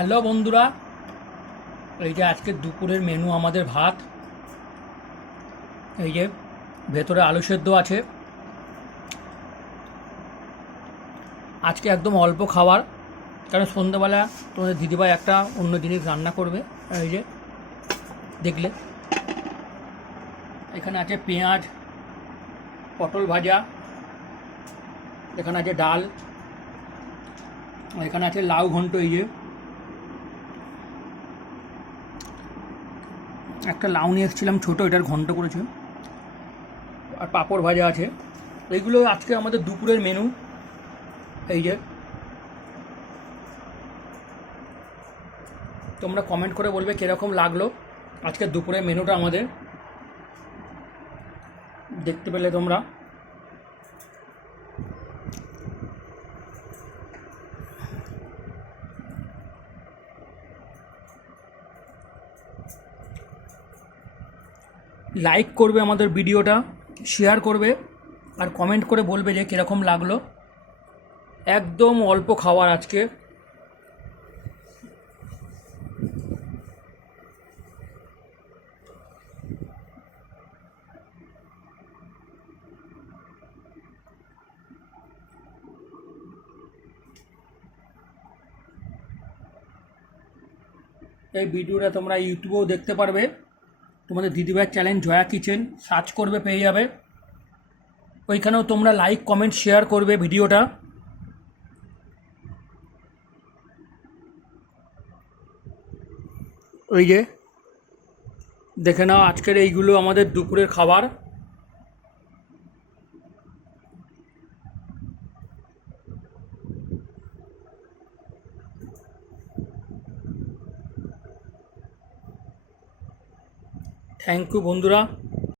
Hello বন্ধুরা, এই যে আজকে দুপুরের মেনু আমাদের ভাত। এই যে ভেতরে আলু সেদ্ধ আছে। আজকে একদম অল্প খাবার, কারণ সন্ধ্যাবেলা তোমাদের দিদিভাই একটা অন্য জিনিস রান্না করবে। এই যে দেখলে এখানে আছে পেঁয়াজ, পটল ভাজা, এখানে আছে ডাল, এখানে আছে লাউ ঘন্ট। এই যে একটা লাউ নিয়ে এসেছিলাম ছোটো, এটার ঘন্ট করেছে, আর পাঁপড় ভাজা আছে। এইগুলো আজকে আমাদের দুপুরের মেনু। এই যে তোমরা কমেন্ট করে বলবে কীরকম লাগলো আজকে দুপুরের মেনুটা আমাদের। দেখতে পেলে তোমরা। লাইক করবে আমাদের ভিডিওটা, শেয়ার করবে, আর কমেন্ট করে বলবে যে কীরকম লাগলো। একদম অল্প খাবার আজকে। এই ভিডিওটা তোমরা ইউটিউবেও দেখতে পারবে। তোমাদের দিদিভাইয়ের চ্যানেল জয়া কিচেন সার্চ করবে, পেয়ে যাবে। ওইখানেও তোমরা লাইক কমেন্ট শেয়ার করবে ভিডিওটা। ওই যে দেখে নাও আজকের এইগুলো আমাদের দুপুরের খাবার। থ্যাংক ইউ বন্ধুরা।